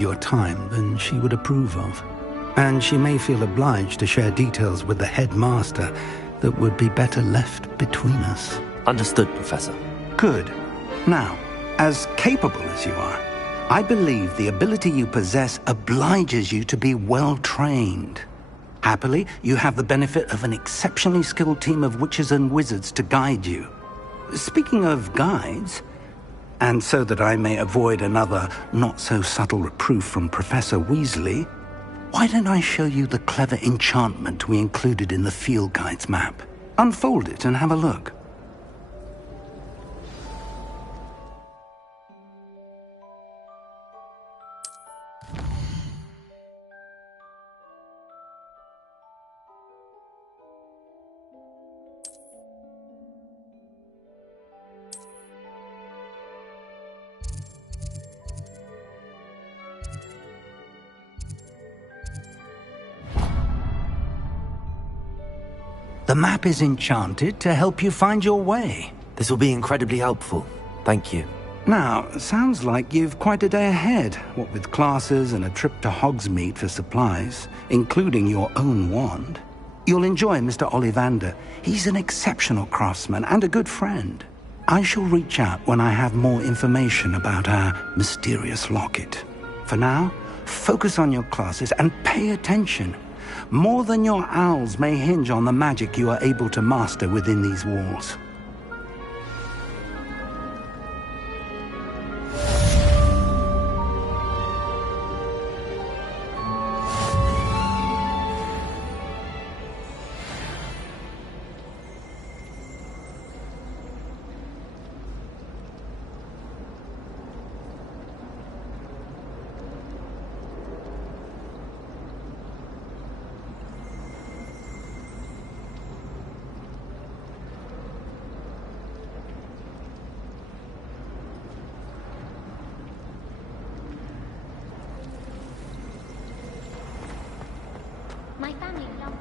your time than she would approve of. And she may feel obliged to share details with the headmaster that would be better left between us. Understood, Professor. Good. Now, as capable as you are, I believe the ability you possess obliges you to be well-trained. Happily, you have the benefit of an exceptionally skilled team of witches and wizards to guide you. Speaking of guides, and so that I may avoid another not-so-subtle reproof from Professor Weasley, why don't I show you the clever enchantment we included in the field guide's map? Unfold it and have a look. The map is enchanted to help you find your way. This will be incredibly helpful. Thank you. Now, sounds like you've quite a day ahead, what with classes and a trip to Hogsmeade for supplies, including your own wand. You'll enjoy Mr. Ollivander. He's an exceptional craftsman and a good friend. I shall reach out when I have more information about our mysterious locket. For now, focus on your classes and pay attention. More than your owls may hinge on the magic you are able to master within these walls. My family belongs.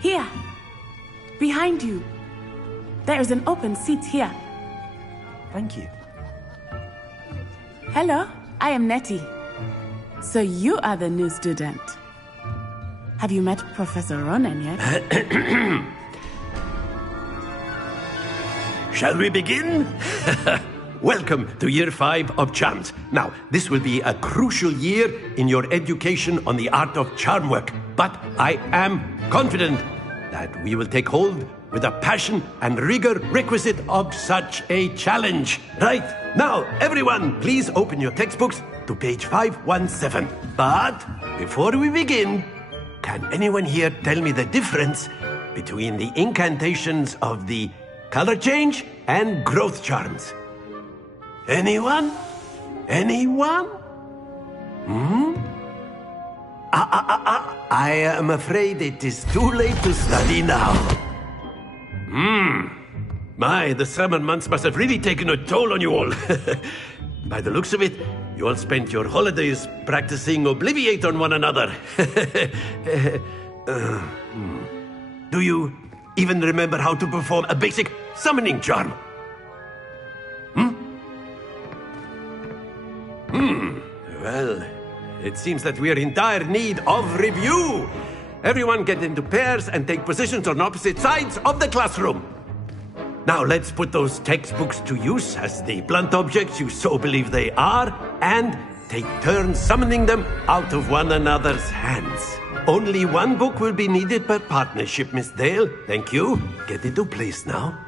Here! Behind you! There is an open seat here. Thank you. Hello, I am Nettie. So you are the new student. Have you met Professor Ronan yet? Shall we begin? Welcome to Year 5 of Charms. Now, this will be a crucial year in your education on the art of charm work, but I am confident that we will take hold with the passion and rigor requisite of such a challenge. Right, now, everyone, please open your textbooks to page 517. But before we begin, can anyone here tell me the difference between the incantations of the color change and growth charms? Anyone? Anyone? I am afraid it is too late to study now. My, the summer months must have really taken a toll on you all. By the looks of it, you all spent your holidays practicing Obliviate on one another. Do you even remember how to perform a basic summoning charm? Well, It seems that we are in dire need of review. Everyone get into pairs and take positions on opposite sides of the classroom. Now let's put those textbooks to use as the blunt objects you so believe they are, and take turns summoning them out of one another's hands. Only one book will be needed per partnership, Miss Dale. Thank you. Get into place now.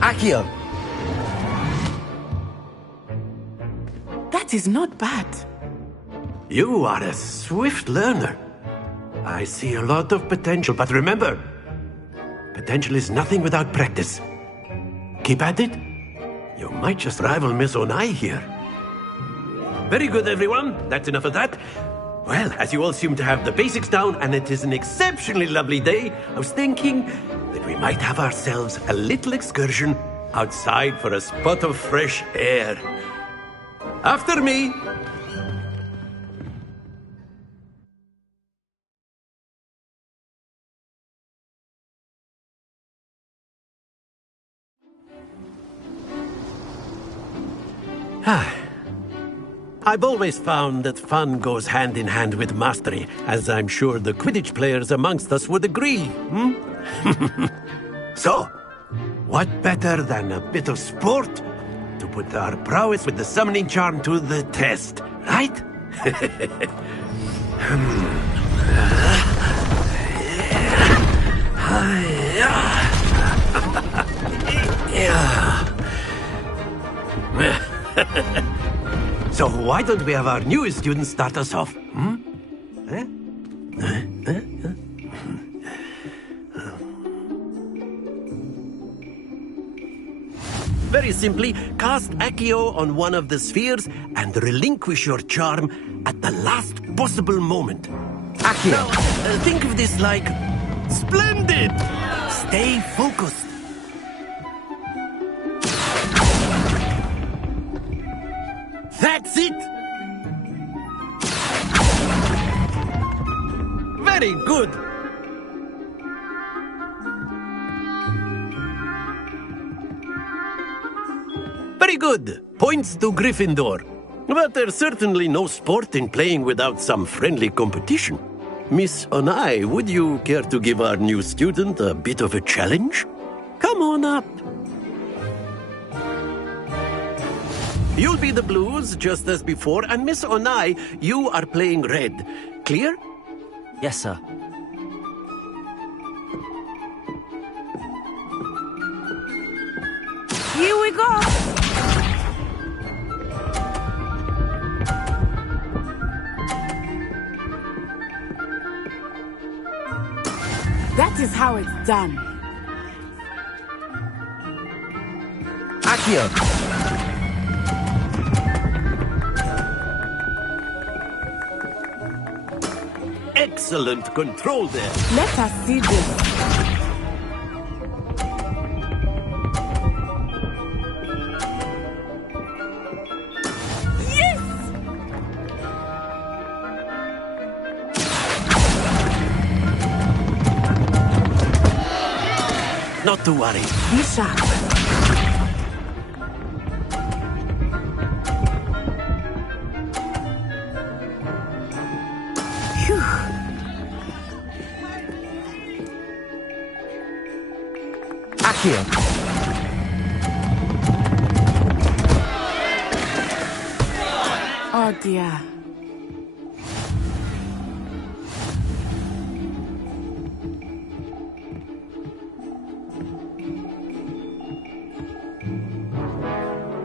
Accio! That is not bad. You are a swift learner. I see a lot of potential, but remember, potential is nothing without practice. Keep at it. You might just rival Miss Onai here. Very good, everyone. That's enough of that. Well, as you all seem to have the basics down, and it is an exceptionally lovely day, I was thinking that we might have ourselves a little excursion outside for a spot of fresh air. After me. I've always found that fun goes hand in hand with mastery, as I'm sure the Quidditch players amongst us would agree. So, what better than a bit of sport to put our prowess with the summoning charm to the test, right? So why don't we have our newest student start us off? Very simply, cast Accio on one of the spheres and relinquish your charm at the last possible moment. Accio! Now, think of this like splendid! Stay focused. That's it! Very good! Very good! Points to Gryffindor. But there's certainly no sport in playing without some friendly competition. Miss Onai, would you care to give our new student a bit of a challenge? Come on up. You'll be the blues, just as before, and Miss Onai, you are playing red. Clear? Yes, sir. Here we go. That is how it's done. Accio! Excellent control there. Let us see this. Yes! Not to worry. Be sharp. Phew. Accio! Oh dear.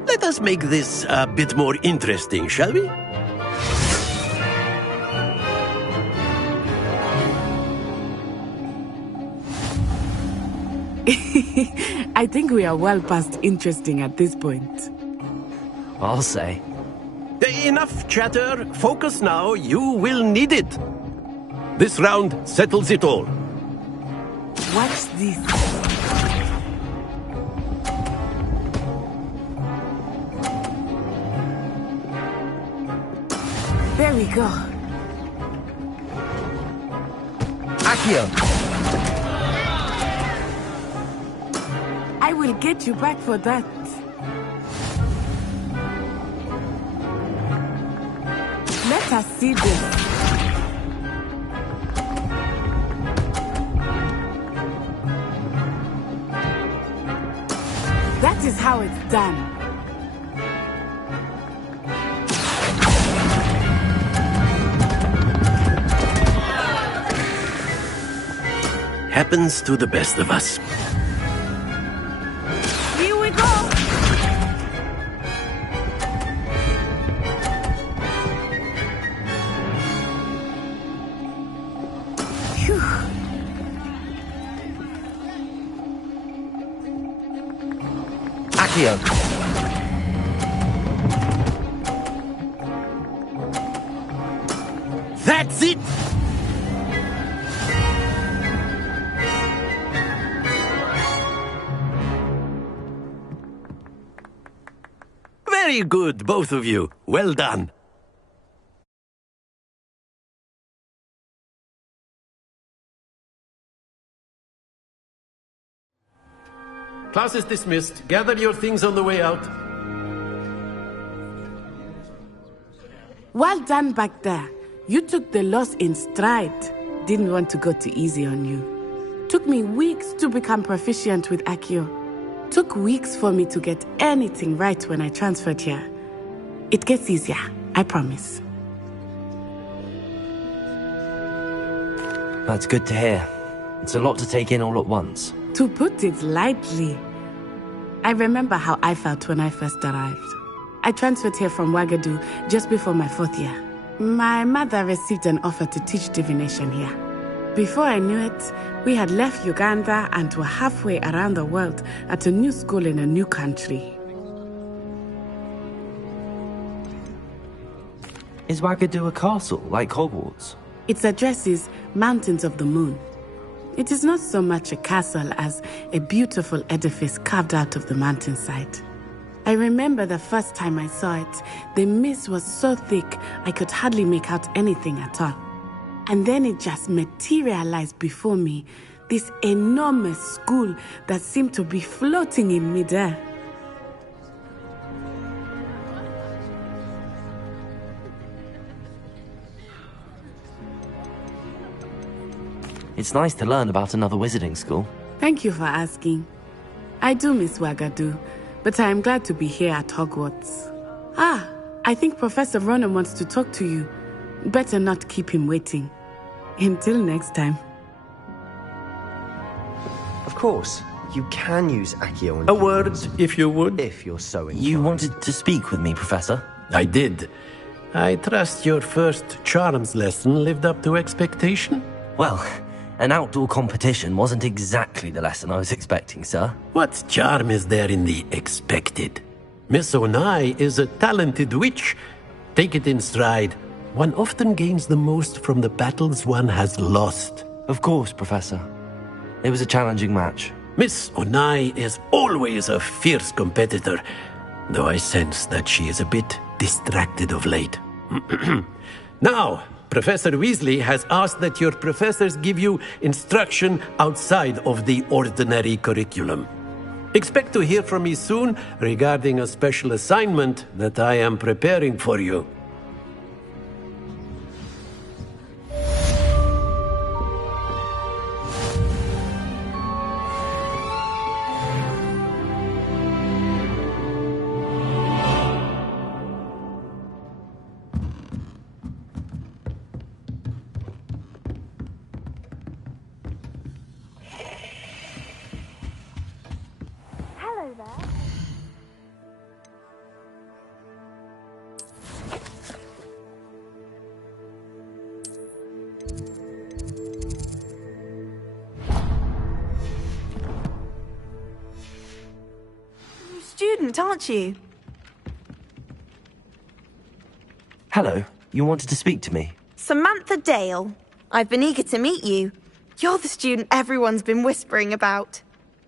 Let us make this a bit more interesting, shall we? I think we are well past interesting at this point. I'll say. Enough chatter. Focus now. You will need it. This round settles it all. Watch this. we go. Accio! I will get you back for that. Let us see this. That is how it's done. Happens to the best of us. Here we go. Phew. Accio! That's it! Very good, both of you. Well done. Class is dismissed. Gather your things on the way out. Well done back there. You took the loss in stride. Didn't want to go too easy on you. Took me weeks to become proficient with Accio. Took weeks for me to get anything right when I transferred here. It gets easier, I promise. That's good to hear. It's a lot to take in all at once. To put it lightly, I remember how I felt when I first arrived. I transferred here from Ouagadougou just before my 4th year. My mother received an offer to teach divination here. Before I knew it, we had left Uganda and were halfway around the world at a new school in a new country. Is Ouagadougou a castle, like Hogwarts? Its address is Mountains of the Moon. It is not so much a castle as a beautiful edifice carved out of the mountainside. I remember the first time I saw it, the mist was so thick I could hardly make out anything at all. And then it just materialized before me, this enormous school that seemed to be floating in midair. It's nice to learn about another wizarding school. Thank you for asking. I do miss Ouagadougou, but I am glad to be here at Hogwarts. Ah, I think Professor Ronan wants to talk to you. Better not keep him waiting. Until next time. Of course, you can use Accio on A word, if you would. if you're so inclined. You wanted to speak with me, Professor? I did. I trust your first charms lesson lived up to expectation? Well, an outdoor competition wasn't exactly the lesson I was expecting, sir. What charm is there in the expected? Miss Onai is a talented witch. Take it in stride. One often gains the most from the battles one has lost. Of course, Professor. It was a challenging match. Miss Onai is always a fierce competitor, though I sense that she is a bit distracted of late. Now, Professor Weasley has asked that your professors give you instruction outside of the ordinary curriculum. Expect to hear from me soon regarding a special assignment that I am preparing for you. Hello there. You're a student, aren't you? Hello, you wanted to speak to me? Samantha Dale. I've been eager to meet you. You're the student everyone's been whispering about.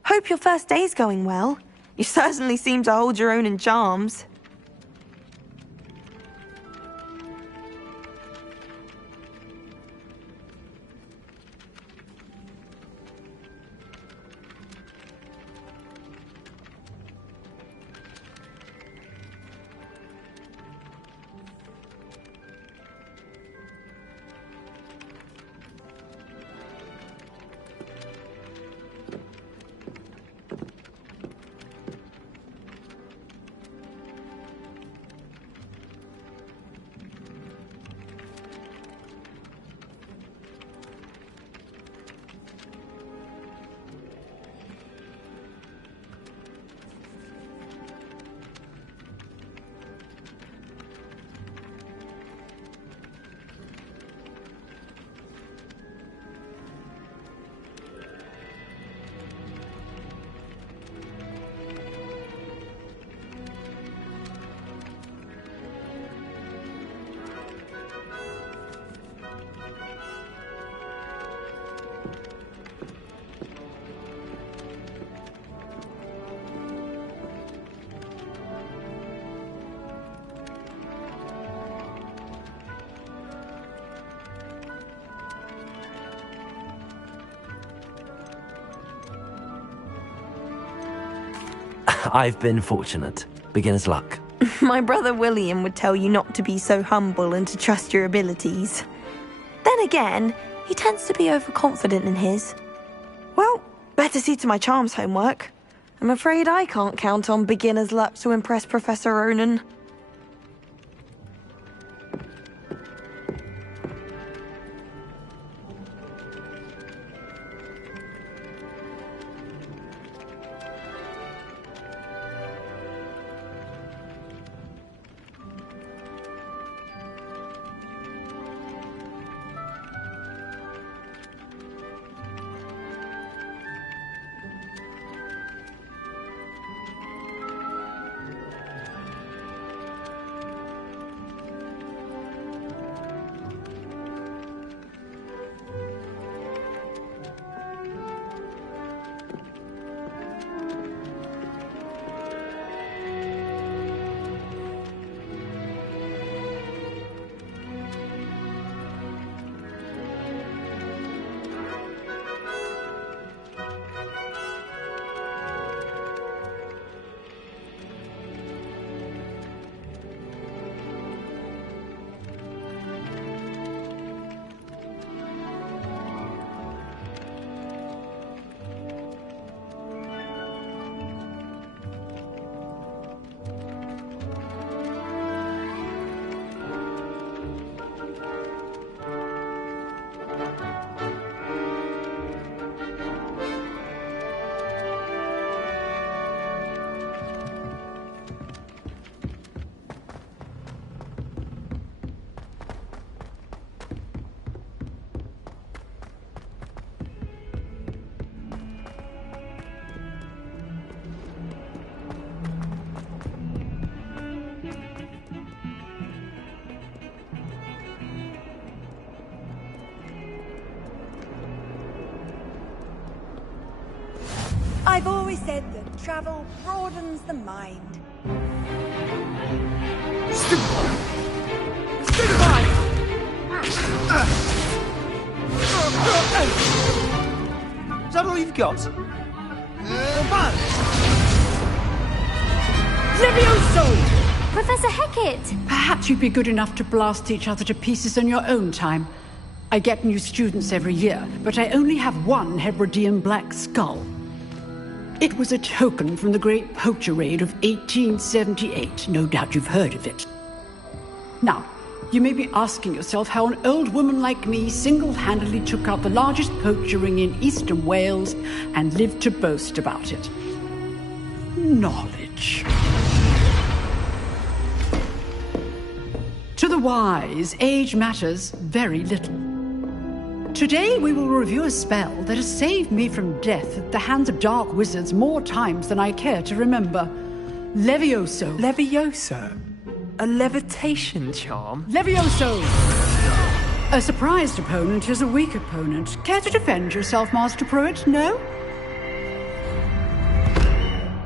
Hope your first day's going well. You certainly seem to hold your own in charms. I've been fortunate. Beginner's luck. My brother William would tell you not to be so humble and to trust your abilities. Then again, he tends to be overconfident in his. Well, better see to my charms homework. I'm afraid I can't count on beginner's luck to impress Professor Ronan. I've always said that travel broadens the mind. Is that all you've got? Levioso! Professor Hecat! Perhaps you'd be good enough to blast each other to pieces in your own time. I get new students every year, but I only have one Hebridean black skull. It was a token from the Great Poacher Raid of 1878. No doubt you've heard of it. Now, you may be asking yourself how an old woman like me single-handedly took out the largest poacher ring in eastern Wales and lived to boast about it. Knowledge. To the wise, age matters very little. Today we will review a spell that has saved me from death at the hands of dark wizards more times than I care to remember. Levioso. Levioso? A levitation charm? Levioso! A surprised opponent is a weak opponent. Care to defend yourself, Master Pruitt? No?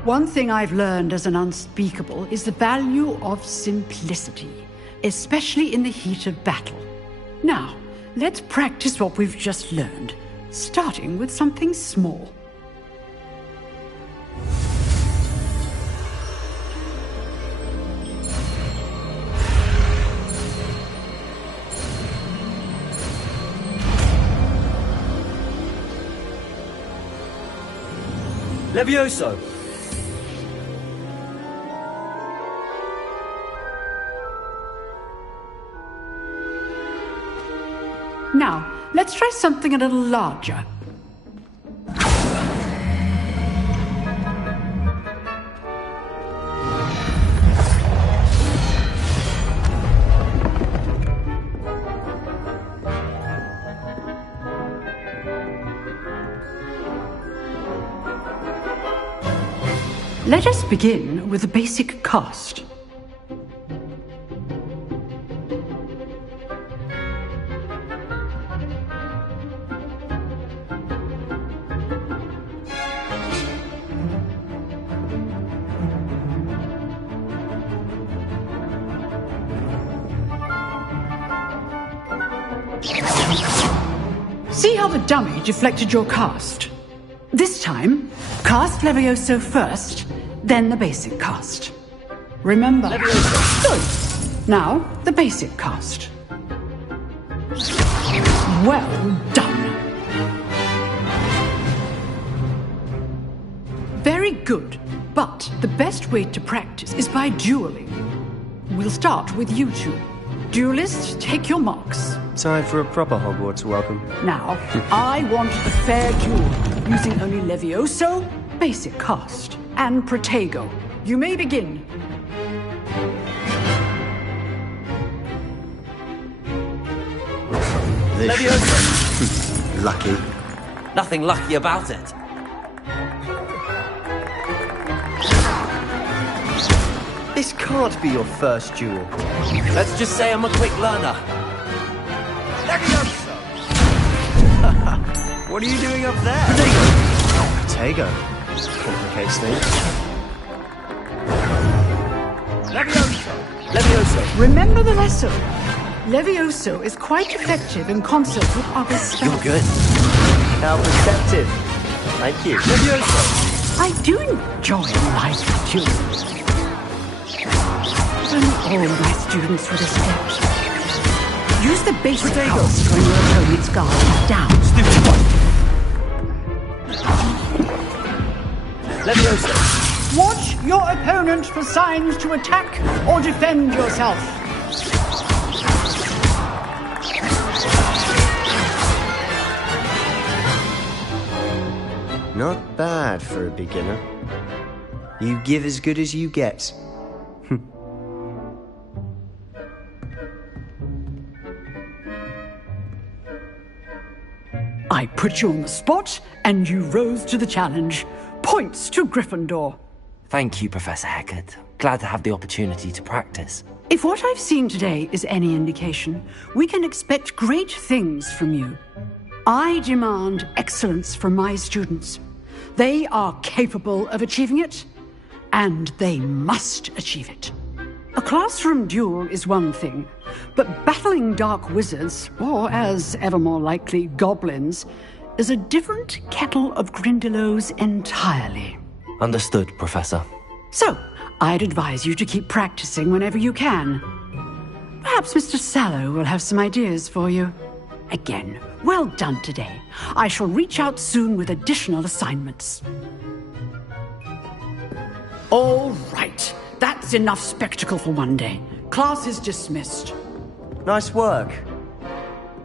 One thing I've learned as an unspeakable is the value of simplicity, especially in the heat of battle. Now, let's practice what we've just learned, starting with something small. Levioso! Now, let's try something a little larger. Let us begin with the basic cast. See how the dummy deflected your cast? This time, cast Levioso first, then the basic cast. Remember. Good. Now, the basic cast. Well done. Very good. But the best way to practice is by dueling. We'll start with you two. Duelists, take your marks. Time for a proper Hogwarts welcome. Now, I want a fair duel, using only Levioso, basic cast, and Protego. You may begin. Levioso! Lucky. Nothing lucky about it. This can't be your first duel. Let's just say I'm a quick learner. Levioso! What are you doing up there? Protego. Complicates things. Levioso! Remember the lesson. Levioso is quite effective in concert with other spells. You're good. How perceptive. Thank you. Levioso! I do enjoy life duels. All my students with a step. Use the basic cast when your opponent's guard is down. Levioso! Watch your opponent for signs to attack or defend yourself. Not bad for a beginner. You give as good as you get. I put you on the spot, and you rose to the challenge. Points to Gryffindor. Thank you, Professor Hecat. Glad to have the opportunity to practice. If what I've seen today is any indication, we can expect great things from you. I demand excellence from my students. They are capable of achieving it, and they must achieve it. A classroom duel is one thing, but battling dark wizards, or as ever more likely, goblins, is a different kettle of Grindylows entirely. Understood, Professor. So, I'd advise you to keep practicing whenever you can. Perhaps Mr. Sallow will have some ideas for you. Again, well done today. I shall reach out soon with additional assignments. All right. That's enough spectacle for one day. Class is dismissed. Nice work.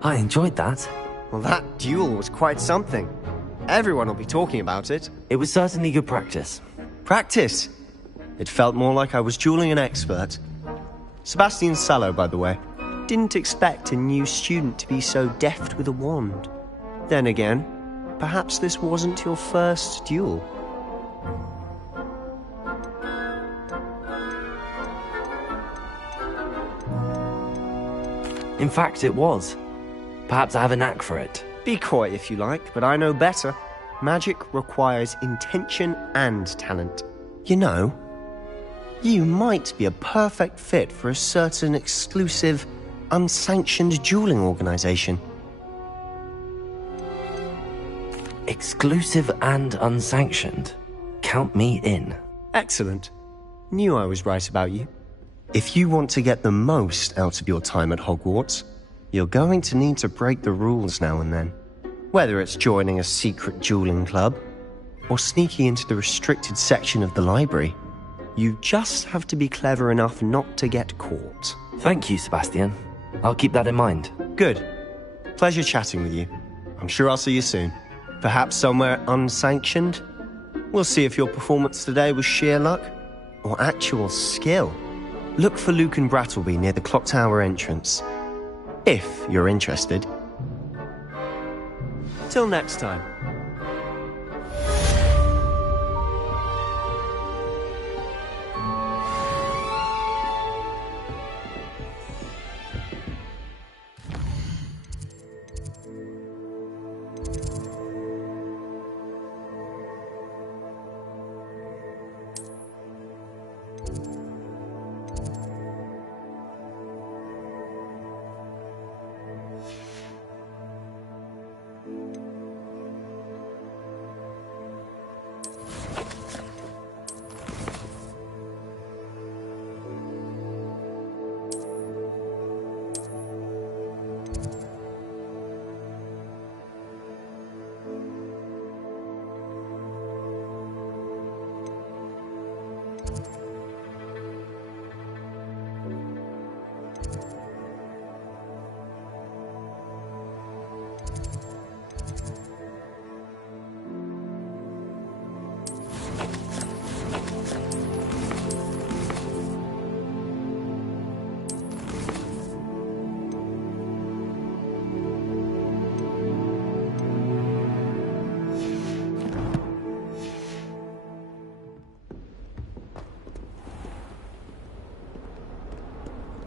I enjoyed that. Well, that duel was quite something. Everyone will be talking about it. It was certainly good practice. Practice? It felt more like I was dueling an expert. Sebastian Sallow, by the way. Didn't expect a new student to be so deft with a wand. Then again, perhaps this wasn't your first duel. In fact, it was. Perhaps I have a knack for it. Be coy if you like, but I know better. Magic requires intention and talent. You know, you might be a perfect fit for a certain exclusive, unsanctioned dueling organization. Exclusive and unsanctioned. Count me in. Excellent. Knew I was right about you. If you want to get the most out of your time at Hogwarts, you're going to need to break the rules now and then. Whether it's joining a secret dueling club, or sneaking into the restricted section of the library, you just have to be clever enough not to get caught. Thank you, Sebastian. I'll keep that in mind. Good. Pleasure chatting with you. I'm sure I'll see you soon. Perhaps somewhere unsanctioned? We'll see if your performance today was sheer luck, or actual skill. Look for Luke and Brattleby near the clock tower entrance. If you're interested. Till next time.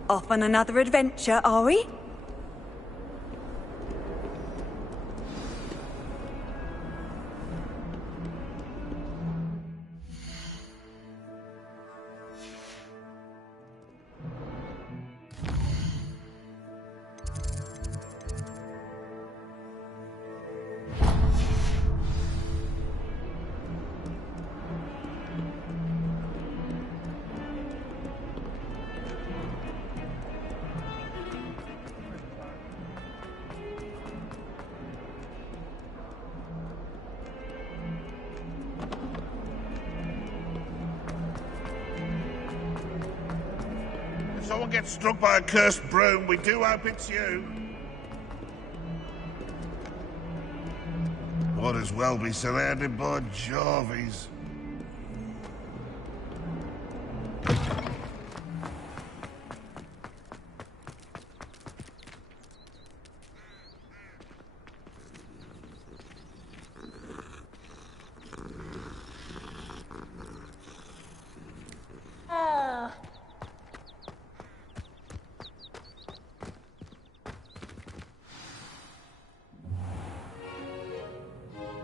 Off on another adventure, are we? If someone gets struck by a cursed broom, we do hope it's you. Might as well be surrounded by Jarvies.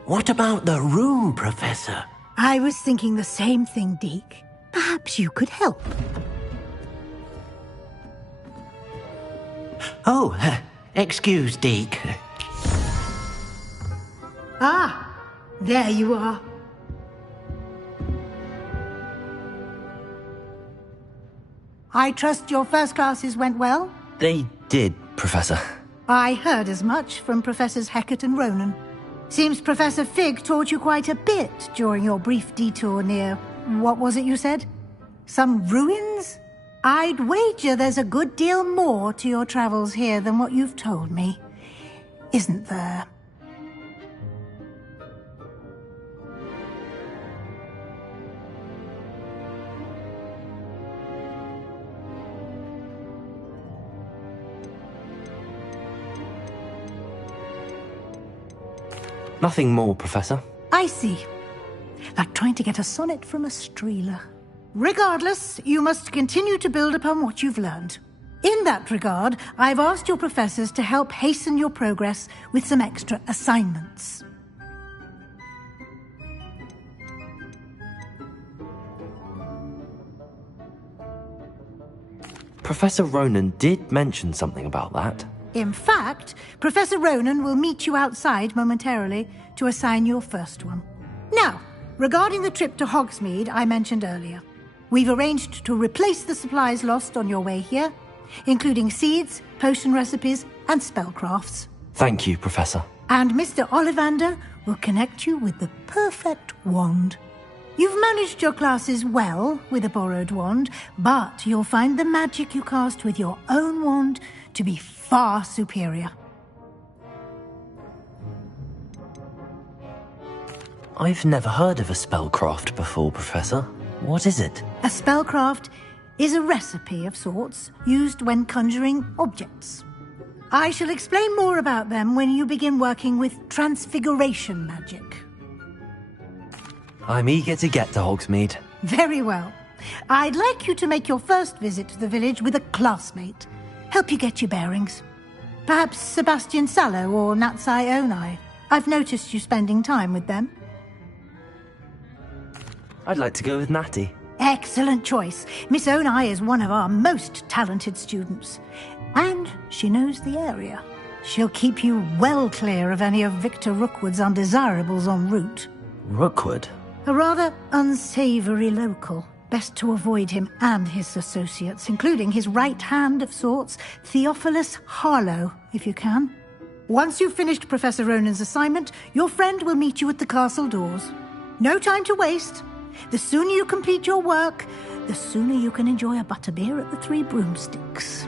What about the room, Professor? I was thinking the same thing, Deke. Perhaps you could help. Oh, excuse, Deke. Ah, there you are. I trust your first classes went well? They did, Professor. I heard as much from Professors Hecat and Ronan. Seems Professor Fig taught you quite a bit during your brief detour near... what was it you said? Some ruins? I'd wager there's a good deal more to your travels here than what you've told me. Isn't there? Nothing more, Professor. I see. Like trying to get a sonnet from a streeler. Regardless, you must continue to build upon what you've learned. In that regard, I've asked your professors to help hasten your progress with some extra assignments. Professor Ronan did mention something about that. In fact, Professor Ronan will meet you outside momentarily to assign your first one. Now, regarding the trip to Hogsmeade I mentioned earlier, we've arranged to replace the supplies lost on your way here, including seeds, potion recipes, and spellcrafts. Thank you, Professor. And Mr. Ollivander will connect you with the perfect wand. You've managed your classes well with a borrowed wand, but you'll find the magic you cast with your own wand to be far superior. I've never heard of a spellcraft before, Professor. What is it? A spellcraft is a recipe of sorts used when conjuring objects. I shall explain more about them when you begin working with transfiguration magic. I'm eager to get to Hogsmeade. Very well. I'd like you to make your first visit to the village with a classmate. Help you get your bearings. Perhaps Sebastian Sallow or Natsai Onai. I've noticed you spending time with them. I'd like to go with Natty. Excellent choice. Miss Onai is one of our most talented students. And she knows the area. She'll keep you well clear of any of Victor Rookwood's undesirables en route. Rookwood? A rather unsavoury local. Best to avoid him and his associates, including his right hand of sorts, Theophilus Harlow, if you can. Once you've finished Professor Ronan's assignment, your friend will meet you at the castle doors. No time to waste. The sooner you complete your work, the sooner you can enjoy a butterbeer at the Three Broomsticks.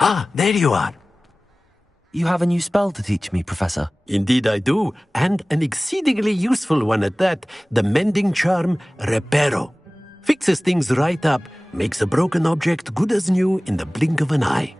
Ah, there you are. You have a new spell to teach me, Professor. Indeed I do, and an exceedingly useful one at that. The mending charm, Reparo. Fixes things right up, makes a broken object good as new in the blink of an eye.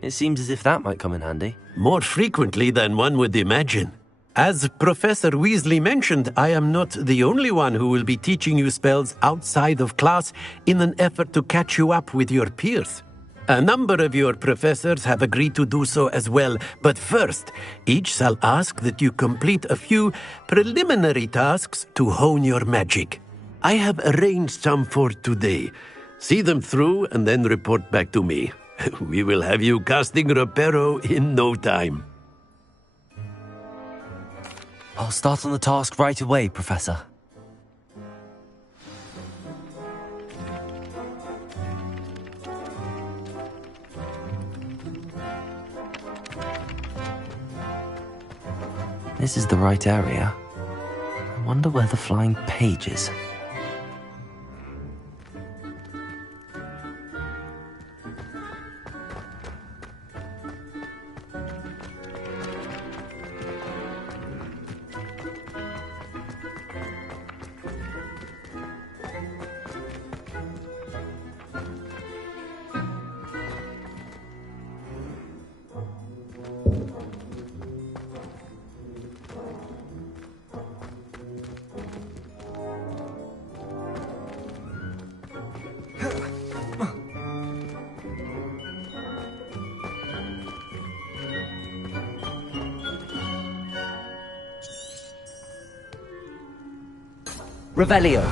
It seems as if that might come in handy. More frequently than one would imagine. As Professor Weasley mentioned, I am not the only one who will be teaching you spells outside of class in an effort to catch you up with your peers. A number of your professors have agreed to do so as well, but first, each shall ask that you complete a few preliminary tasks to hone your magic. I have arranged some for today. See them through and then report back to me. We will have you casting Reparo in no time. I'll start on the task right away, Professor. This is the right area. I wonder where the flying page is. Revelio.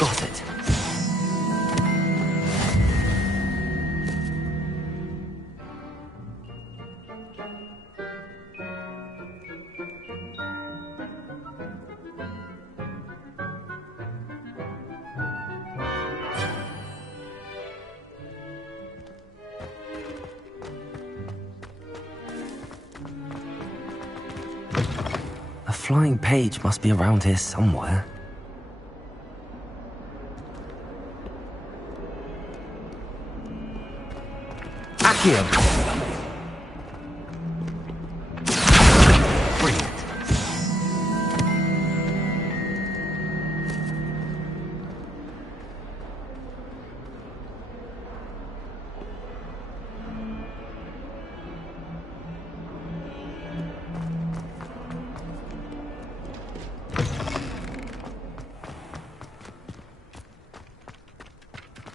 Got it. A flying page must be around here somewhere. Accio! Brilliant.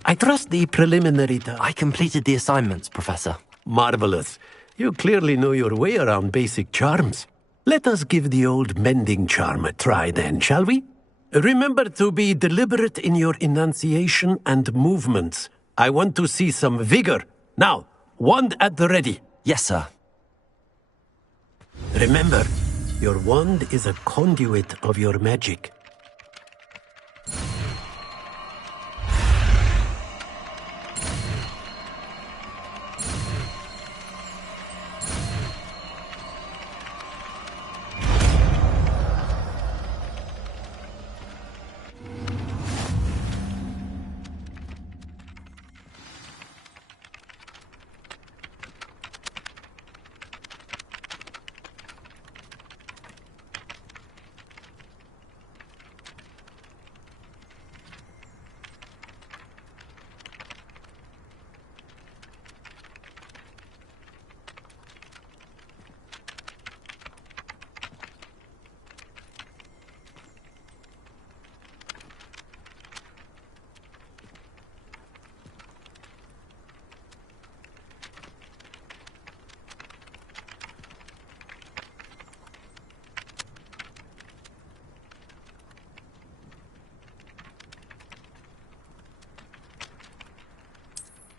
I trust the preliminary I completed the assignments, Professor. Marvelous. You clearly know your way around basic charms. Let us give the old mending charm a try then, shall we? Remember to be deliberate in your enunciation and movements. I want to see some vigor. Now, wand at the ready. Yes, sir. Remember, your wand is a conduit of your magic.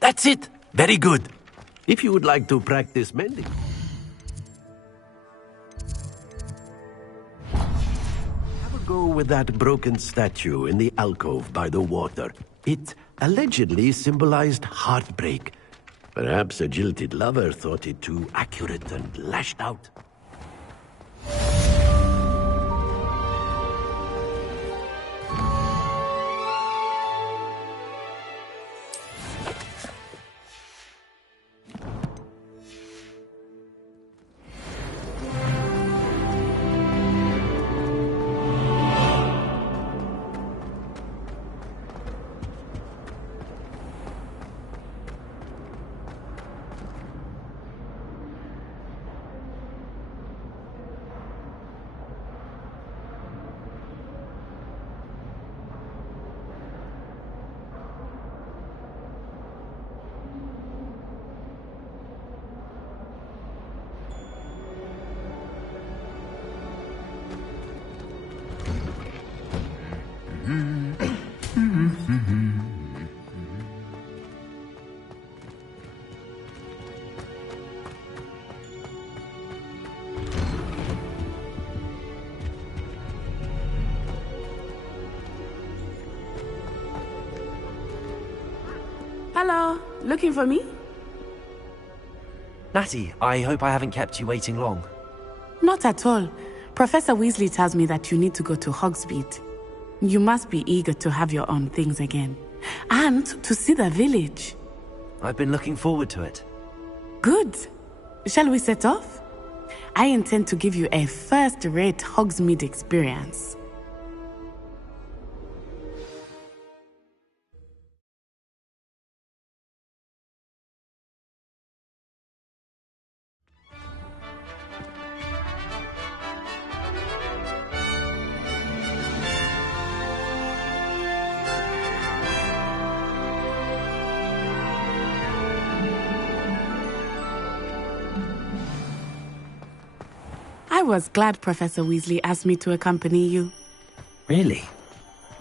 That's it. Very good. If you would like to practice mending. Have a go with that broken statue in the alcove by the water. It allegedly symbolized heartbreak. Perhaps a jilted lover thought it too accurate and lashed out. Hello, looking for me? Natty, I hope I haven't kept you waiting long. Not at all. Professor Weasley tells me that you need to go to Hogsmeade. You must be eager to have your own things again. And to see the village. I've been looking forward to it. Good. Shall we set off? I intend to give you a first-rate Hogsmeade experience. I was glad Professor Weasley asked me to accompany you. Really?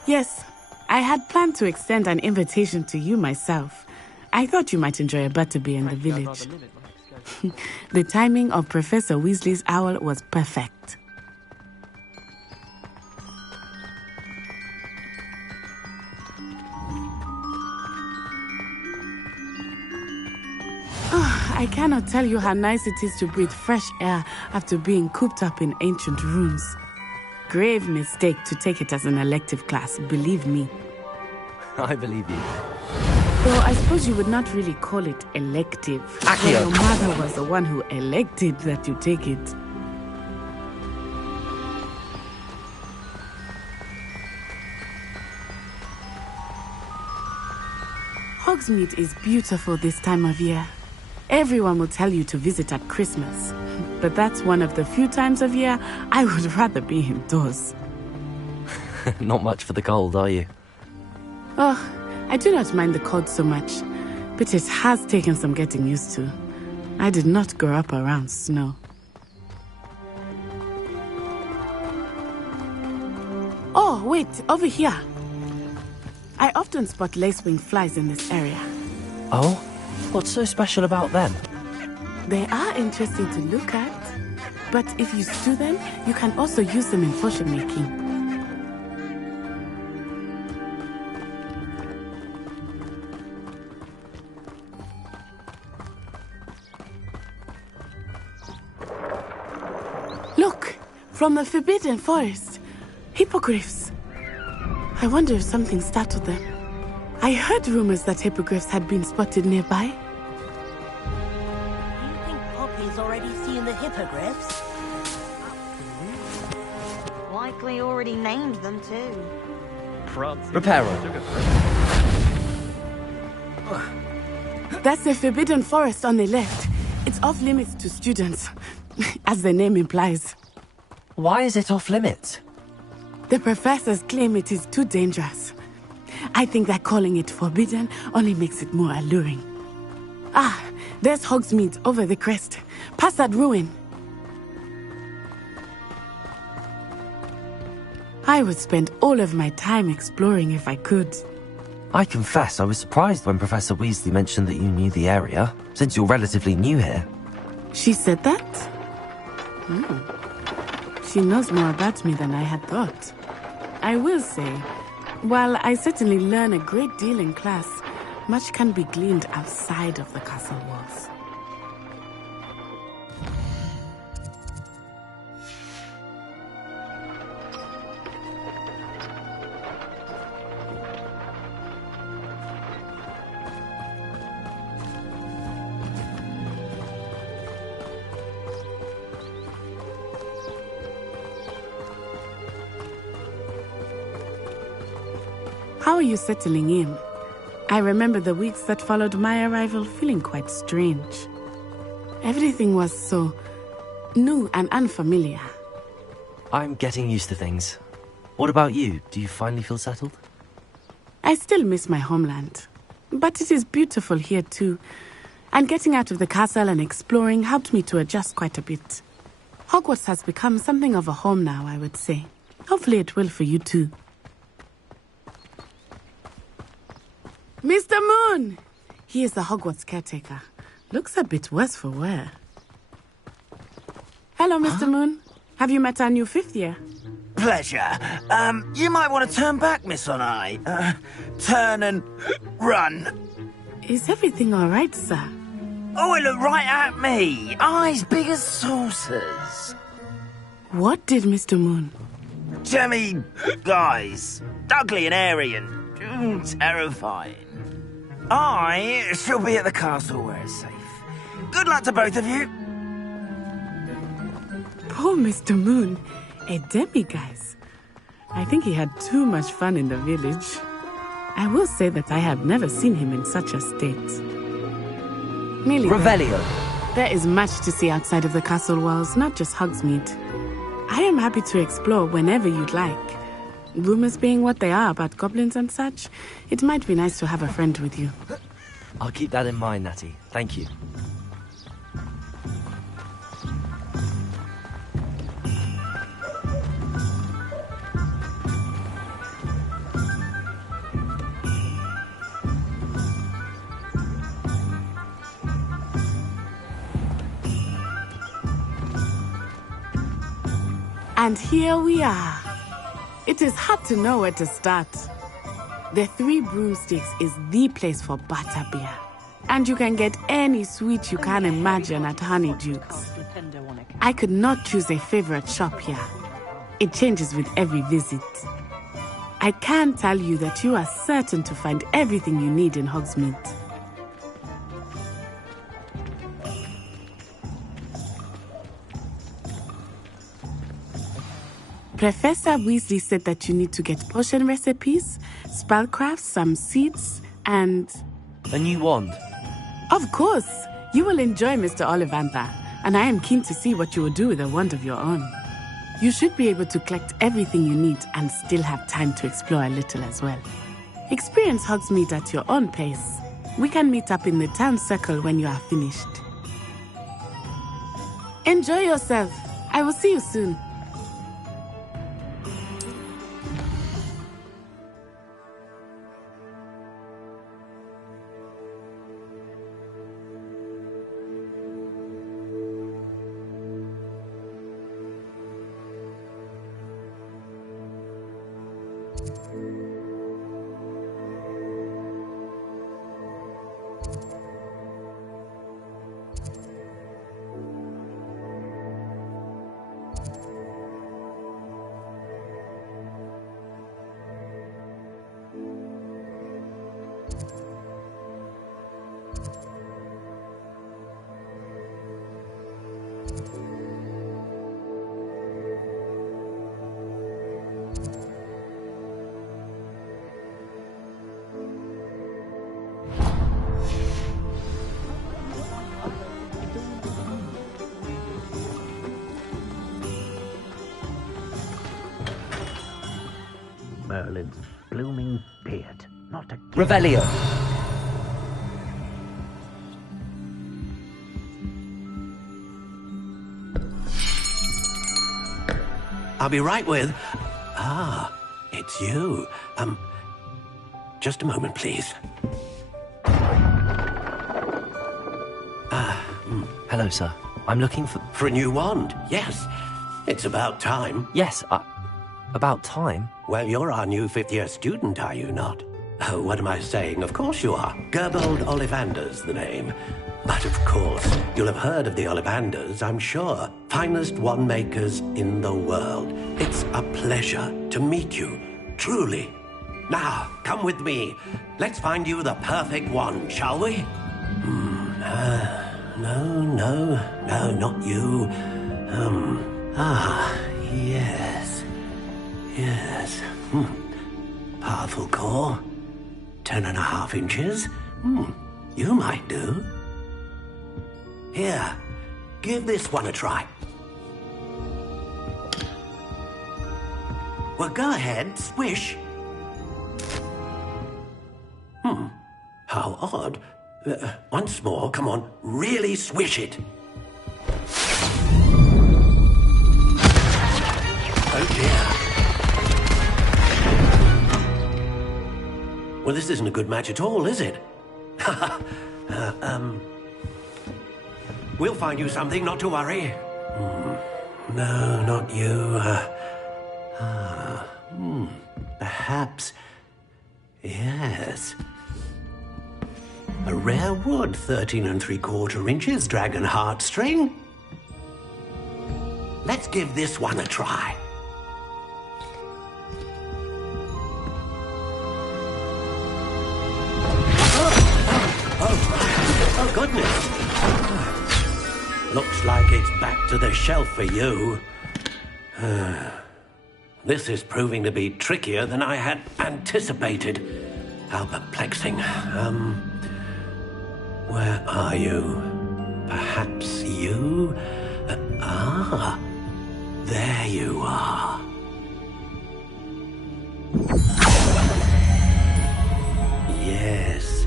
Yes, I had planned to extend an invitation to you myself. I thought you might enjoy a butterbeer in the village. The timing of Professor Weasley's owl was perfect. I cannot tell you how nice it is to breathe fresh air after being cooped up in ancient rooms. Grave mistake to take it as an elective class, believe me. I believe you. Though I suppose you would not really call it elective. Accio. Your mother was the one who elected that you take it. Hogsmeade is beautiful this time of year. Everyone will tell you to visit at Christmas. But that's one of the few times of year I would rather be indoors. Not much for the cold, are you? Oh, I do not mind the cold so much, but it has taken some getting used to. I did not grow up around snow. Oh, wait, over here. I often spot lacewing flies in this area. Oh? What's so special about them? They are interesting to look at, but if you stew them, you can also use them in potion making. Look, from the Forbidden Forest, hippogriffs. I wonder if something startled them. I heard rumors that hippogriffs had been spotted nearby. Do you think Poppy's already seen the hippogriffs? Likely already named them too. Reparo. That's the Forbidden Forest on the left. It's off limits to students, as the name implies. Why is it off limits? The professors claim it is too dangerous. I think that calling it forbidden only makes it more alluring. Ah, there's Hogsmeade over the crest. Past that ruin. I would spend all of my time exploring if I could. I confess I was surprised when Professor Weasley mentioned that you knew the area, since you're relatively new here. She said that? She knows more about me than I had thought. I will say, while I certainly learn a great deal in class, much can be gleaned outside of the castle walls. How are you settling in? I remember the weeks that followed my arrival feeling quite strange. Everything was so new and unfamiliar. I'm getting used to things. What about you? Do you finally feel settled? I still miss my homeland, but it is beautiful here too. And getting out of the castle and exploring helped me to adjust quite a bit. Hogwarts has become something of a home now, I would say. Hopefully it will for you too. Mr. Moon! He is the Hogwarts caretaker. Looks a bit worse for wear. Hello, Mr. Moon. Have you met our new 5th year? Pleasure. You might want to turn back, Miss Onai. Turn and run. Is everything all right, sir? Oh, it looked right at me. Eyes big as saucers. What did Mr. Moon? Jemmy, guys. Ugly and airy and terrifying. I shall be at the castle where it's safe. Good luck to both of you. Poor Mr. Moon. A demiguise. I think he had too much fun in the village. I will say that I have never seen him in such a state. Merely Revelio. There is much to see outside of the castle walls, not just Hogsmeade. I am happy to explore whenever you'd like. Rumors being what they are about goblins and such, it might be nice to have a friend with you. I'll keep that in mind, Natty. Thank you. And here we are. It is hard to know where to start. The Three Broomsticks is the place for butterbeer. And you can get any sweet you can imagine at Honeydukes. I could not choose a favorite shop here. It changes with every visit. I can tell you that you are certain to find everything you need in Hogsmeade. Professor Weasley said that you need to get potion recipes, spellcrafts, some seeds, and... A new wand? Of course! You will enjoy Mr. Ollivander, and I am keen to see what you will do with a wand of your own. You should be able to collect everything you need and still have time to explore a little as well. Experience Hogsmeade at your own pace. We can meet up in the town circle when you are finished. Enjoy yourself. I will see you soon. Merlin's blooming beard. Not a... Revelio. I'll be right with... Ah, it's you. just a moment, please. Hello, sir. I'm looking for... For a new wand, yes. It's about time. Yes, about time? Well, you're our new fifth-year student, are you not? Oh, what am I saying? Of course you are. Gerbold Ollivander's the name. But of course, you'll have heard of the Ollivanders, I'm sure. Finest wand makers in the world. It's a pleasure to meet you, truly. Now, come with me. Let's find you the perfect wand, shall we? No, not you. Yes. Powerful core. 10.5 inches. You might do. Here, give this one a try. Well, go ahead, swish. How odd. Once more, come on, really swish it. Oh dear. Well, this isn't a good match at all, is it? We'll find you something, not to worry. No, not you. Perhaps... Yes. A rare wood, 13 3/4 inches, dragon heartstring. Let's give this one a try. Oh, goodness. Looks like it's back to the shelf for you. This is proving to be trickier than I had anticipated. How perplexing. Where are you? Perhaps you? There you are. Yes,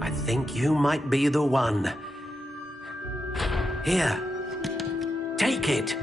I think you might be the one. Here, take it.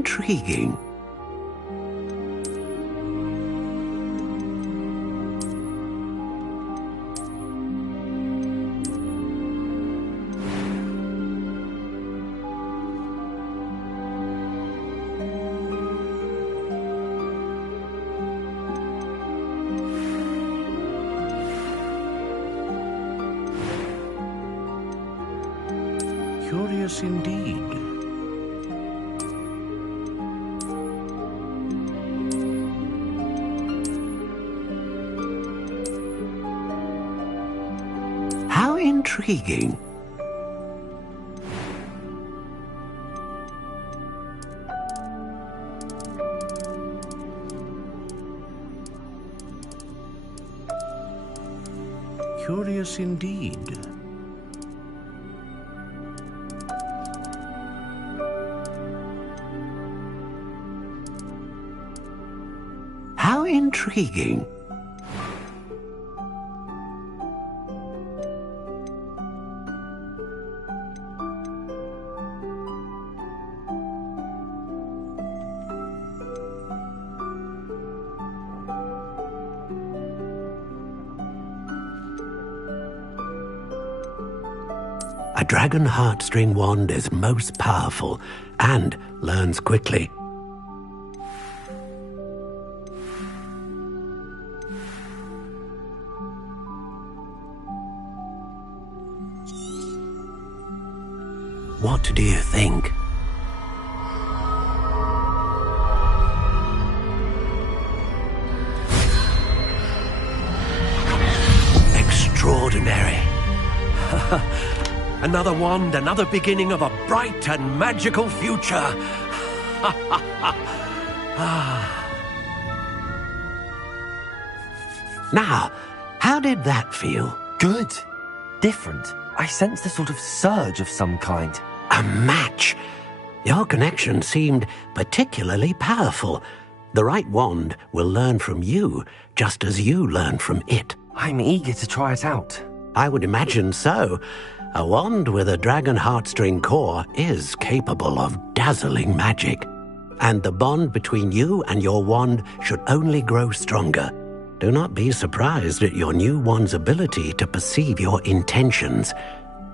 intriguing. Curious indeed. How intriguing. Curious indeed. How intriguing. A dragon heartstring wand is most powerful and learns quickly. What do you think? Extraordinary. Another wand, another beginning of a bright and magical future. Now, how did that feel? Good. Different. I sensed a sort of surge of some kind. A match. Your connection seemed particularly powerful. The right wand will learn from you, just as you learn from it. I'm eager to try it out. I would imagine so. A wand with a dragon heartstring core is capable of dazzling magic. And the bond between you and your wand should only grow stronger. Do not be surprised at your new wand's ability to perceive your intentions,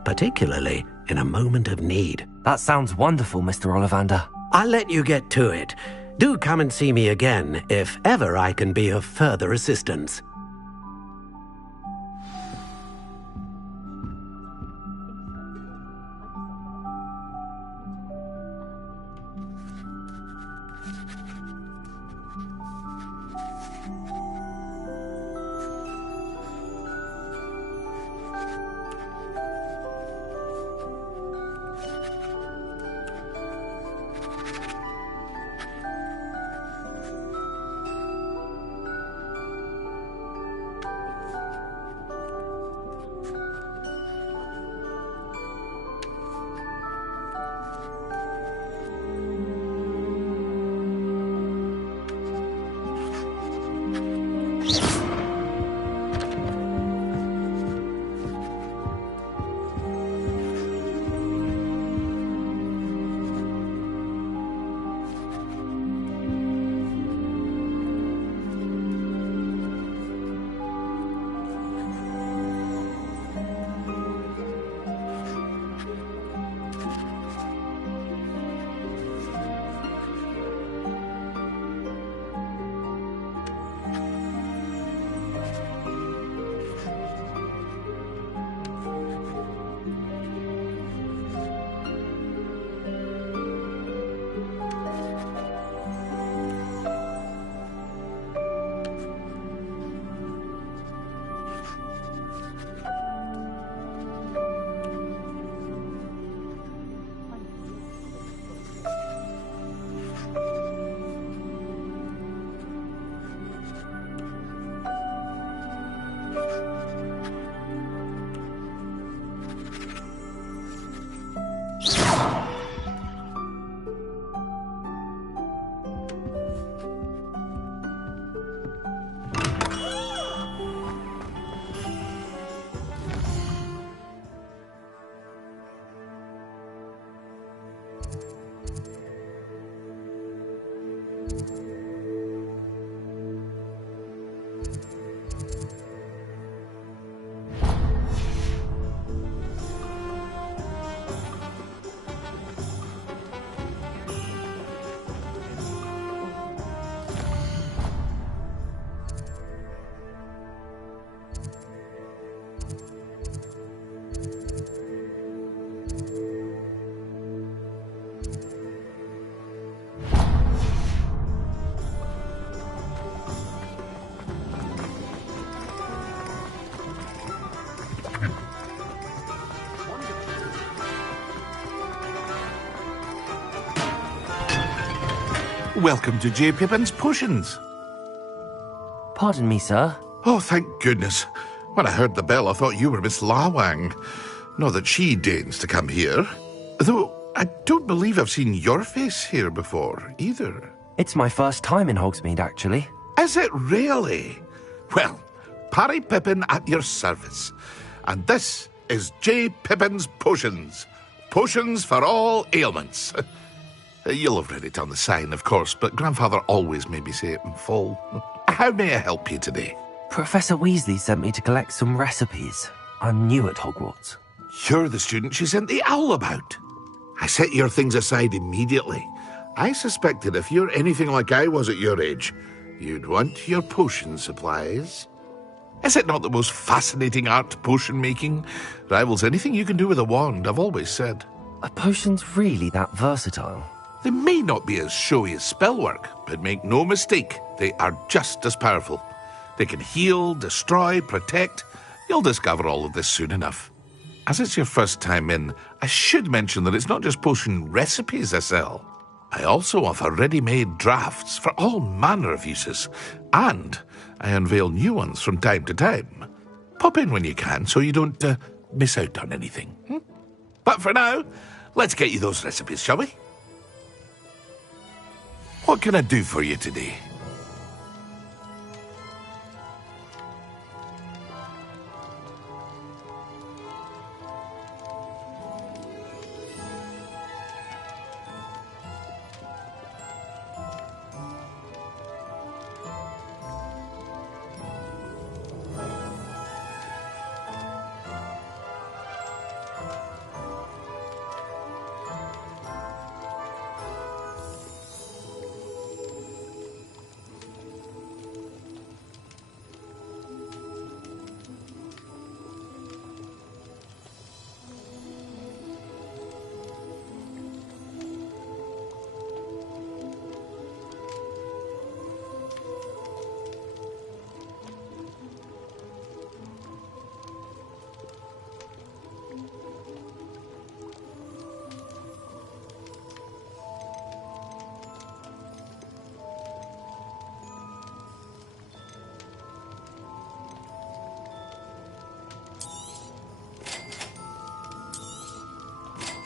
particularly in a moment of need. That sounds wonderful, Mr. Ollivander. I'll let you get to it. Do come and see me again if ever I can be of further assistance. Welcome to J. Pippin's Potions. Pardon me, sir. Oh, thank goodness. When I heard the bell, I thought you were Miss Lawang. Not that she deigns to come here. Though I don't believe I've seen your face here before, either. It's my first time in Hogsmeade, actually. Is it really? Well, Parry Pippin at your service. And this is J. Pippin's Potions. Potions for all ailments. You'll have read it on the sign, of course, but Grandfather always made me say it in full. How may I help you today? Professor Weasley sent me to collect some recipes. I'm new at Hogwarts. You're the student she sent the owl about. I set your things aside immediately. I suspected if you're anything like I was at your age, you'd want your potion supplies. Is it not the most fascinating art, potion making? Rivals anything you can do with a wand, I've always said. Are potions really that versatile? They may not be as showy as spellwork, but make no mistake, they are just as powerful. They can heal, destroy, protect. You'll discover all of this soon enough. As it's your first time in, I should mention that it's not just potion recipes I sell. I also offer ready-made drafts for all manner of uses, and I unveil new ones from time to time. Pop in when you can so you don't miss out on anything. But for now, let's get you those recipes, shall we? What can I do for you today?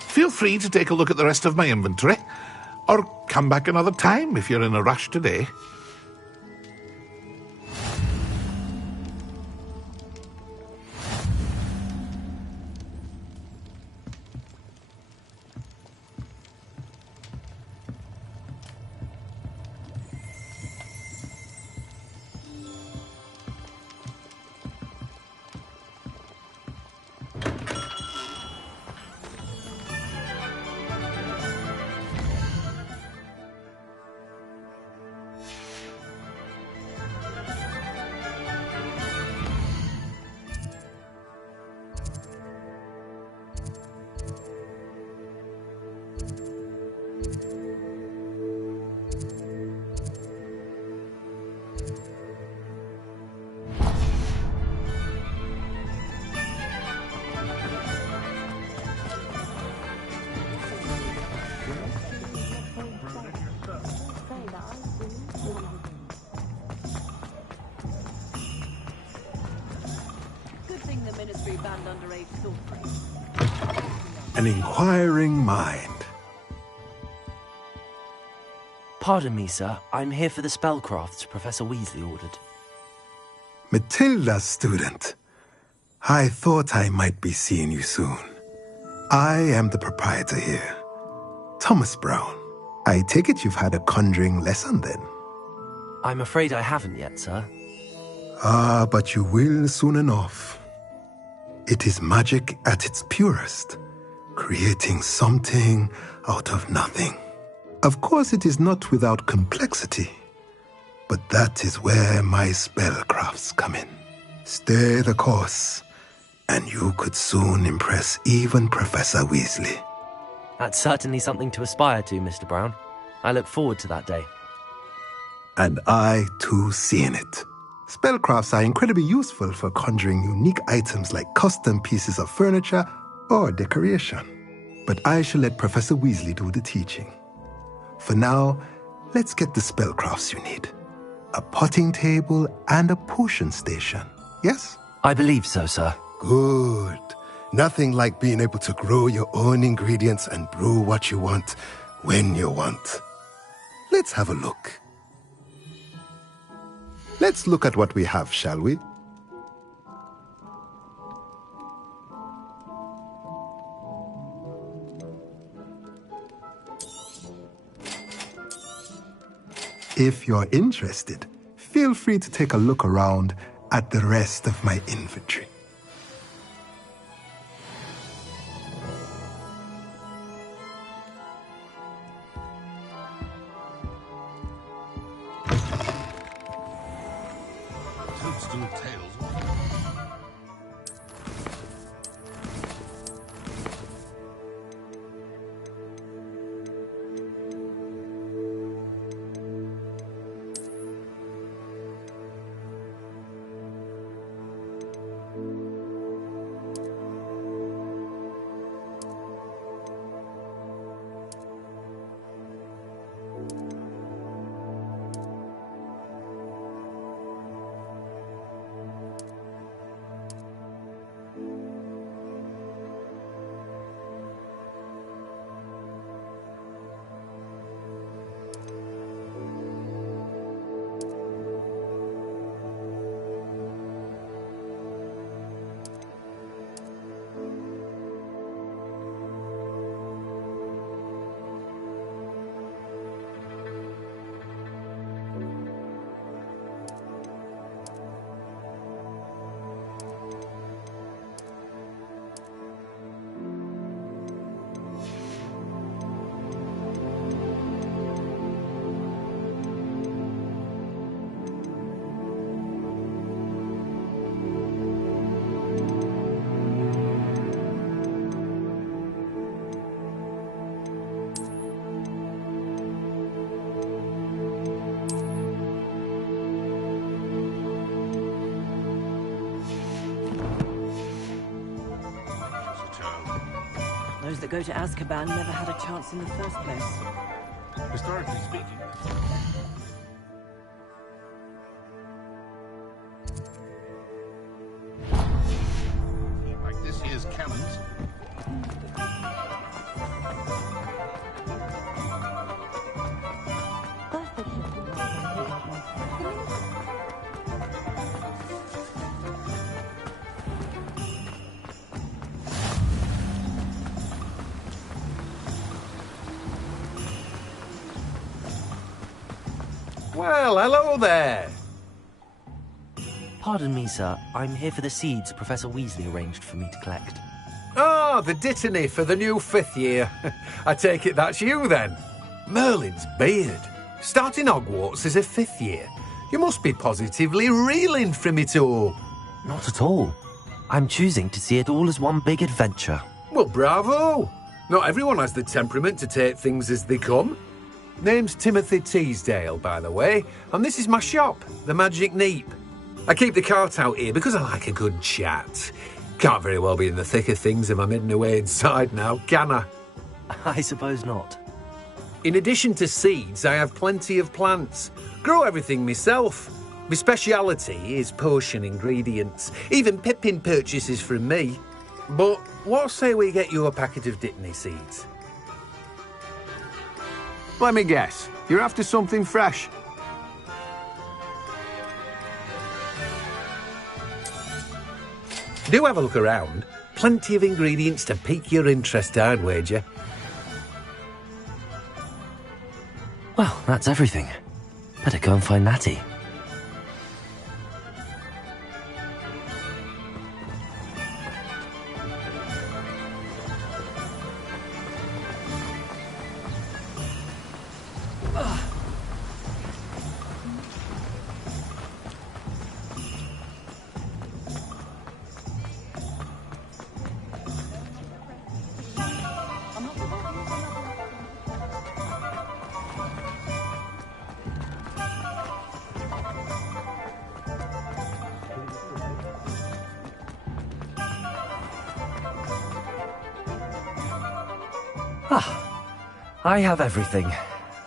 Feel free to take a look at the rest of my inventory, or come back another time if you're in a rush today. An inquiring mind. Pardon me, sir. I'm here for the spellcrafts Professor Weasley ordered. Matilda's student. I thought I might be seeing you soon. I am the proprietor here, Thomas Brown. I take it you've had a conjuring lesson then? I'm afraid I haven't yet, sir. Ah, but you will soon enough. It is magic at its purest, creating something out of nothing. Of course, it is not without complexity, but that is where my spellcrafts come in. Stay the course, and you could soon impress even Professor Weasley. That's certainly something to aspire to, Mr. Brown. I look forward to that day. And I, too, see in it. Spellcrafts are incredibly useful for conjuring unique items like custom pieces of furniture or decoration. But I shall let Professor Weasley do the teaching. For now, let's get the spellcrafts you need. A potting table and a potion station, yes? I believe so, sir. Good. Nothing like being able to grow your own ingredients and brew what you want when you want. Let's have a look. Let's look at what we have, shall we? If you're interested, feel free to take a look around at the rest of my inventory. Toadstool tails. Those that go to Azkaban never had a chance in the first place. Historically speaking. Like this here's cannons. Well, hello there. Pardon me, sir. I'm here for the seeds Professor Weasley arranged for me to collect. Oh, the dittany for the new 5th year. I take it that's you, then. Merlin's beard. Starting Hogwarts as a 5th year. You must be positively reeling from it all. Not at all. I'm choosing to see it all as one big adventure. Well, bravo. Not everyone has the temperament to take things as they come. Name's Timothy Teasdale, by the way, and this is my shop, the Magic Neep. I keep the cart out here because I like a good chat. Can't very well be in the thick of things if I'm hidden away inside now, can I? I suppose not. In addition to seeds, I have plenty of plants. Grow everything myself. My speciality is potion ingredients. Even Pippin purchases from me. But what say we get you a packet of Dittany seeds? Let me guess. You're after something fresh. Do have a look around. Plenty of ingredients to pique your interest, I'd wager. Well, that's everything. Better go and find Natty. I have everything.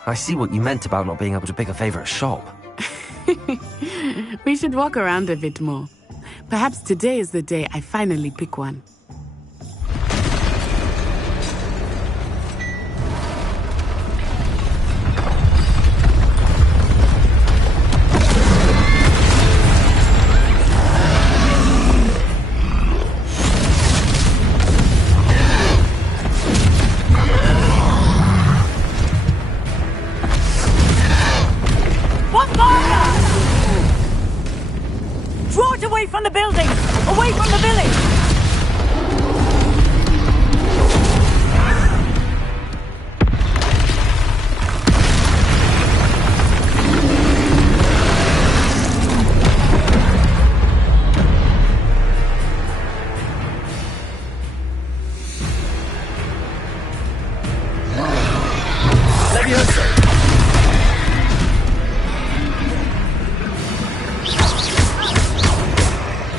I see what you meant about not being able to pick a favourite shop. We should walk around a bit more. Perhaps today is the day I finally pick one. From the building! Away from the village!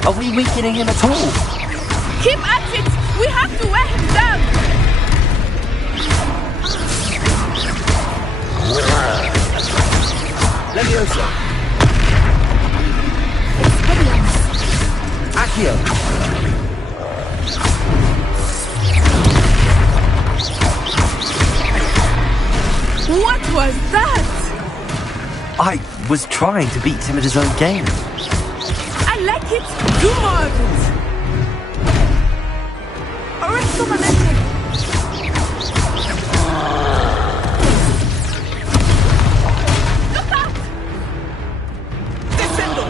Are we weakening him at all? Keep at it! We have to wear him down! Leviosa! Accio! What was that? I was trying to beat him at his own game. I like it! Do more of it! Arresto momentum! Look out! Descendo!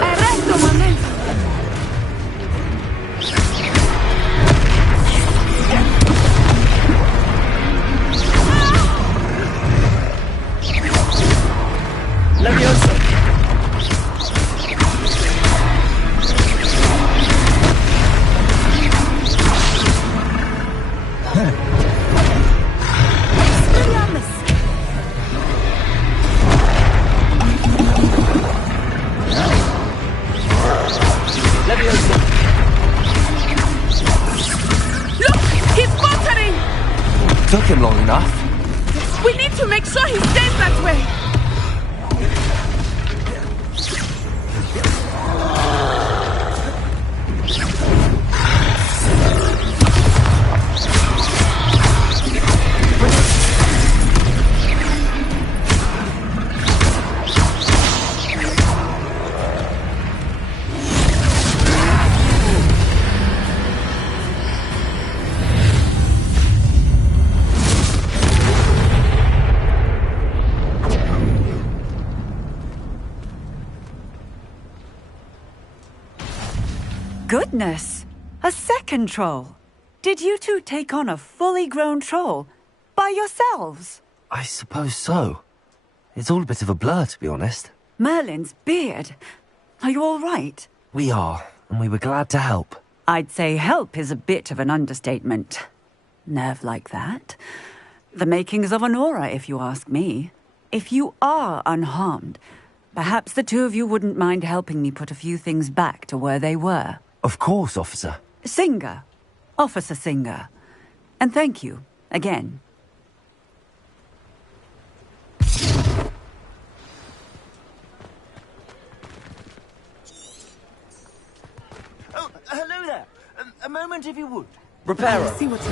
Arresto momentum! Leviosa! Leviosa! Look! He's faltering! Took him long enough. We need to make sure he stays that way! Goodness! A second troll! Did you two take on a fully grown troll? By yourselves? I suppose so. It's all a bit of a blur, to be honest. Merlin's beard. Are you all right? We are, and we were glad to help. I'd say help is a bit of an understatement. Nerve like that. The makings of an aura, if you ask me. If you are unharmed, perhaps the two of you wouldn't mind helping me put a few things back to where they were. Of course, officer. Singer. Officer Singer. And thank you, again. Oh, hello there. A moment if you would. Reparo. See what's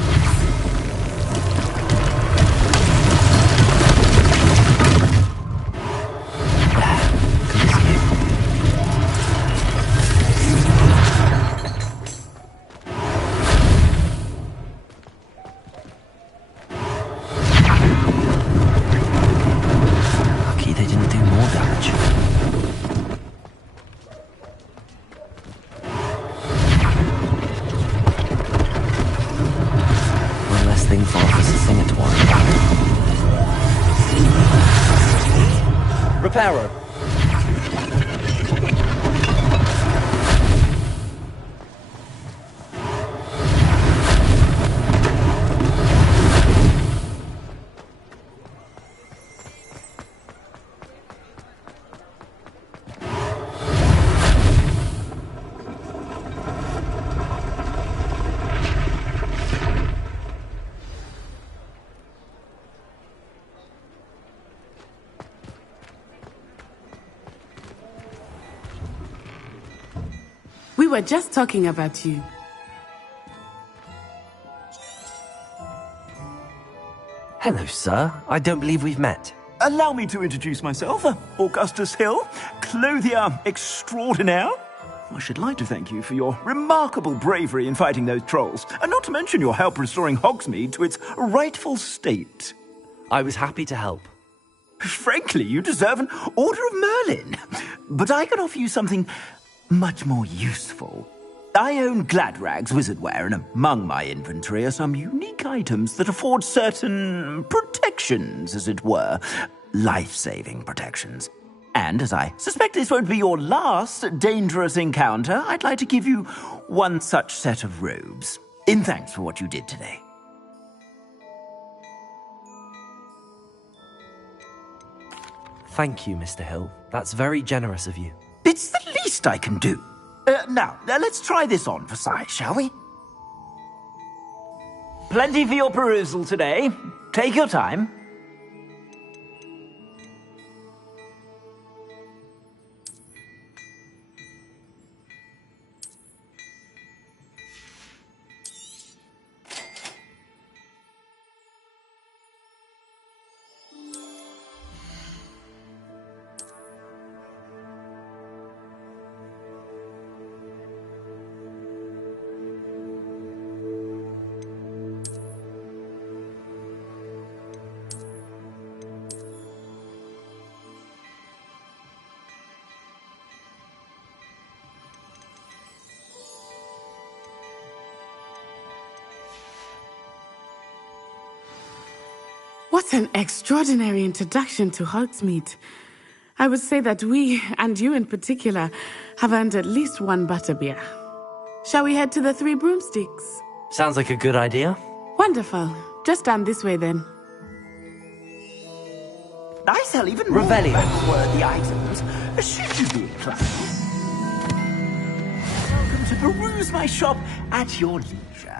best thing for Officer Singer to worry about. Reparo. We were just talking about you. Hello, sir. I don't believe we've met. Allow me to introduce myself, Augustus Hill, clothier extraordinaire. I should like to thank you for your remarkable bravery in fighting those trolls, and not to mention your help restoring Hogsmeade to its rightful state. I was happy to help. Frankly, you deserve an Order of Merlin. But I can offer you something much more useful. I own Gladrag's wizardware, and among my inventory are some unique items that afford certain protections, as it were. Life-saving protections. And as I suspect this won't be your last dangerous encounter, I'd like to give you one such set of robes, in thanks for what you did today. Thank you, Mr. Hill. That's very generous of you. It's the least I can do. Now, let's try this on for size, shall we? Plenty for your perusal today. Take your time. What an extraordinary introduction to Hogsmeade. I would say that we, and you in particular, have earned at least one butterbeer. Shall we head to the Three Broomsticks? Sounds like a good idea. Wonderful. Just down this way then. I sell even Revelio. more worthy items, should you be inclined. Welcome to peruse my shop at your leisure.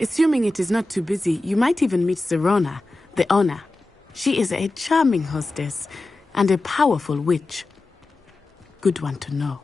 Assuming it is not too busy, you might even meet Serona, the owner. She is a charming hostess and a powerful witch. Good one to know.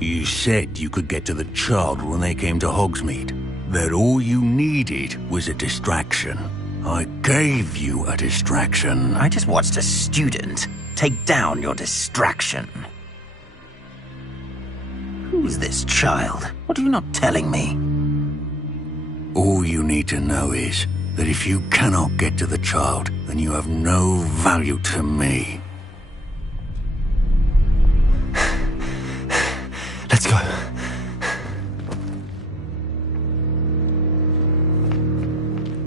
You said you could get to the child when they came to Hogsmeade. That all you needed was a distraction. I gave you a distraction. I just watched a student take down your distraction. Who's this child? What are you not telling me? All you need to know is that if you cannot get to the child, then you have no value to me. Let's go.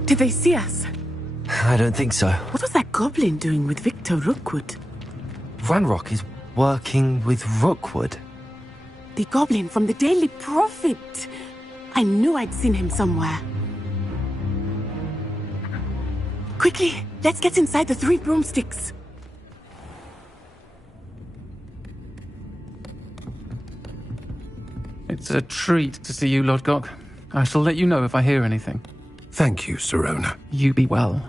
Did they see us? I don't think so. What was that goblin doing with Victor Rookwood? Ranrock is working with Rookwood. The goblin from the Daily Prophet. I knew I'd seen him somewhere. Quickly, let's get inside the Three Broomsticks. It's a treat to see you, Lodgok. I shall let you know if I hear anything. Thank you, Sirona. You be well.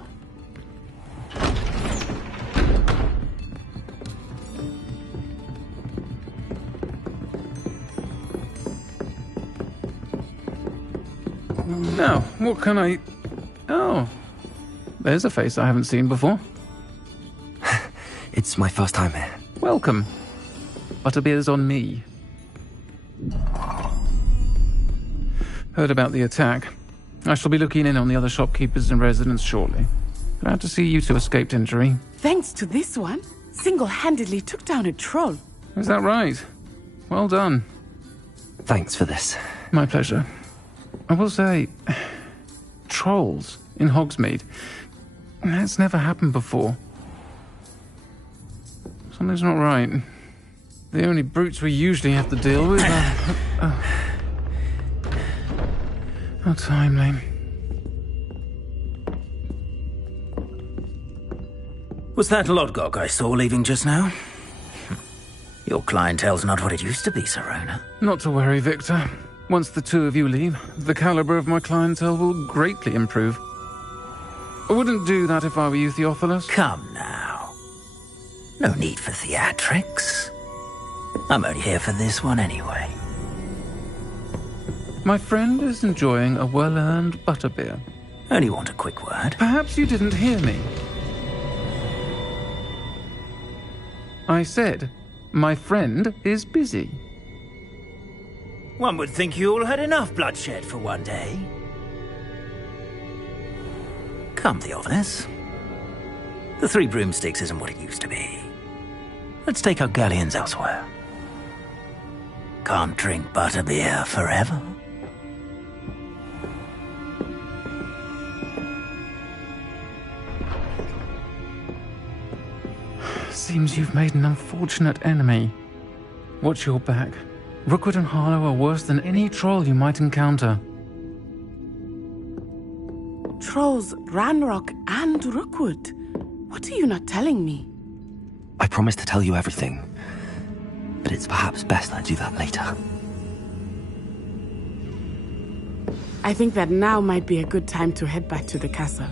Now, what can I... Oh, there's a face I haven't seen before. It's my first time here. Welcome. Butterbeer's on me. Heard about the attack. I shall be looking in on the other shopkeepers and residents shortly. Glad to see you two escaped injury. Thanks to this one, single-handedly took down a troll. Is that right? Well done. Thanks for this. My pleasure. I will say, trolls in Hogsmeade. That's never happened before. Something's not right. The only brutes we usually have to deal with are... How timely. Was that Lodgok I saw leaving just now? Your clientele's not what it used to be, Sirona. Not to worry, Victor. Once the two of you leave, the caliber of my clientele will greatly improve. I wouldn't do that if I were you, Theophilus. Come now. No need for theatrics. I'm only here for this one anyway. My friend is enjoying a well-earned butterbeer. Only want a quick word. Perhaps you didn't hear me. I said, my friend is busy. One would think you all had enough bloodshed for one day. Come, Theophilus. The Three Broomsticks isn't what it used to be. Let's take our galleons elsewhere. Can't drink butterbeer forever. Seems you've made an unfortunate enemy. Watch your back. Rookwood and Harlow are worse than any troll you might encounter. Trolls, Ranrock, and Rookwood. What are you not telling me? I promised to tell you everything, but it's perhaps best I do that later. I think that now might be a good time to head back to the castle.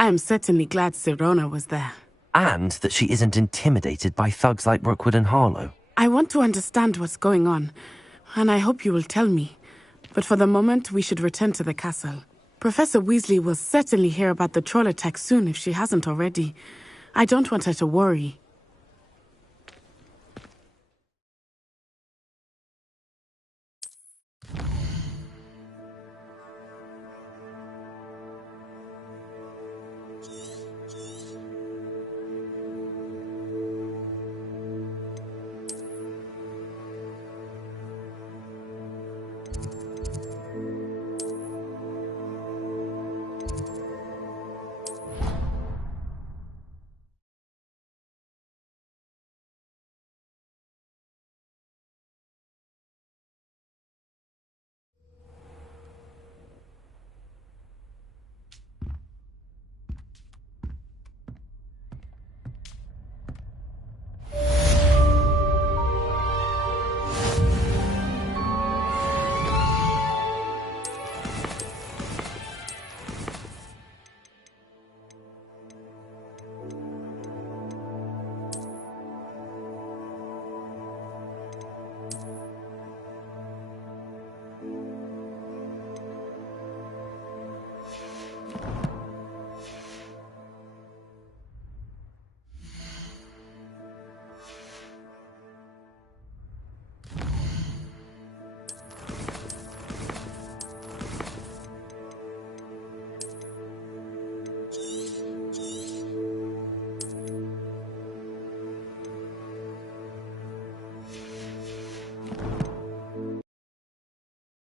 I am certainly glad Sirona was there. And that she isn't intimidated by thugs like Rookwood and Harlow. I want to understand what's going on, and I hope you will tell me. But for the moment, we should return to the castle. Professor Weasley will certainly hear about the troll attack soon if she hasn't already. I don't want her to worry.